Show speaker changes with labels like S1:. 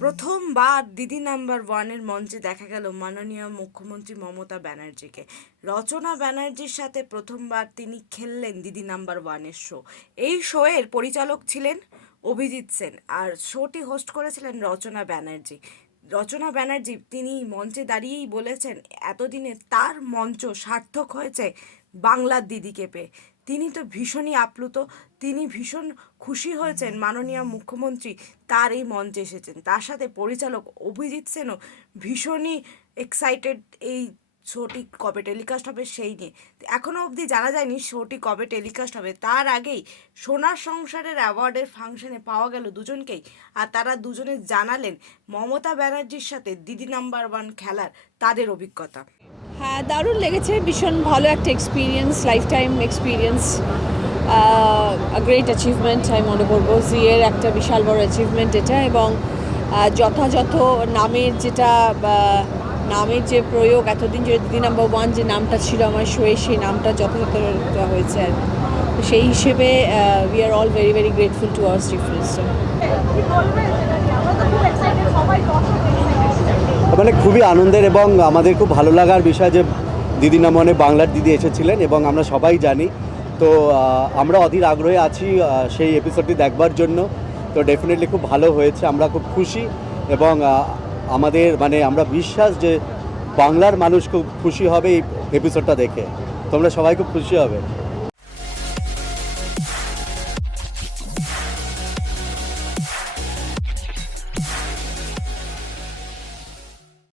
S1: প্রথমবার দিদি নাম্বার ওয়ানের মঞ্চে দেখা গেল মাননীয় মুখ্যমন্ত্রী মমতা ব্যানার্জিকে। রচনা ব্যানার্জির সাথে প্রথমবার তিনি খেললেন দিদি নাম্বার ওয়ানের শো। এই শোয়ের পরিচালক ছিলেন অভিজিৎ সেন আর শোটি হোস্ট করেছিলেন রচনা ব্যানার্জি। রচনা ব্যানার্জি তিনি মঞ্চে দাঁড়িয়েই বলেছেন, এতদিনে তার মঞ্চ সার্থক হয়েছে বাংলার দিদিকে পেয়ে। তিনি তো ভীষণই আপ্লুত, তিনি ভীষণ খুশি হয়েছেন মাননীয় মুখ্যমন্ত্রী তার এই মঞ্চে এসেছেন। তার সাথে পরিচালক অভিজিৎ সেনও ভীষণই এক্সাইটেড এই শোটি কবে টেলিকাস্ট হবে সেই নিয়ে। এখনও অবধি জানা যায়নি শোটি কবে টেলিকাস্ট হবে। তার আগেই সোনার সংসারের অ্যাওয়ার্ডের ফাংশনে পাওয়া গেল দুজনকেই আর তারা দুজনে জানালেন মমতা ব্যানার্জির সাথে দিদি নাম্বার ওয়ান খেলার তাদের অভিজ্ঞতা।
S2: হ্যাঁ দারুণ লেগেছে, ভীষণ ভালো একটা experience life time experience great achievement আমি মনে করব জিয়ের একটা বিশাল বড় অ্যাচিভমেন্ট এটা এবং যথাযথ নামের যেটা নামের যে প্রয়োগ, এতদিন যে দিদি নাম্বার ওয়ান যে নামটা ছিল আমার শোয়ে, সেই নামটা যথাযথ হয়েছে আর সেই হিসেবে we are all very very grateful to our chief minister
S3: মানে খুবই আনন্দের এবং আমাদের খুব ভালো লাগার বিষয় যে দিদি নামনে বাংলার দিদি এসেছিলেন এবং আমরা সবাই জানি। তো আমরা অধীর আগ্রহে আছি সেই এপিসোডটি দেখবার জন্য। তো ডেফিনেটলি খুব ভালো হয়েছে, আমরা খুব খুশি এবং আমাদের মানে আমরা বিশ্বাস যে বাংলার মানুষ খুব খুশি হবে এই এপিসোডটা দেখে। তোমরা সবাই খুব খুশি হবে।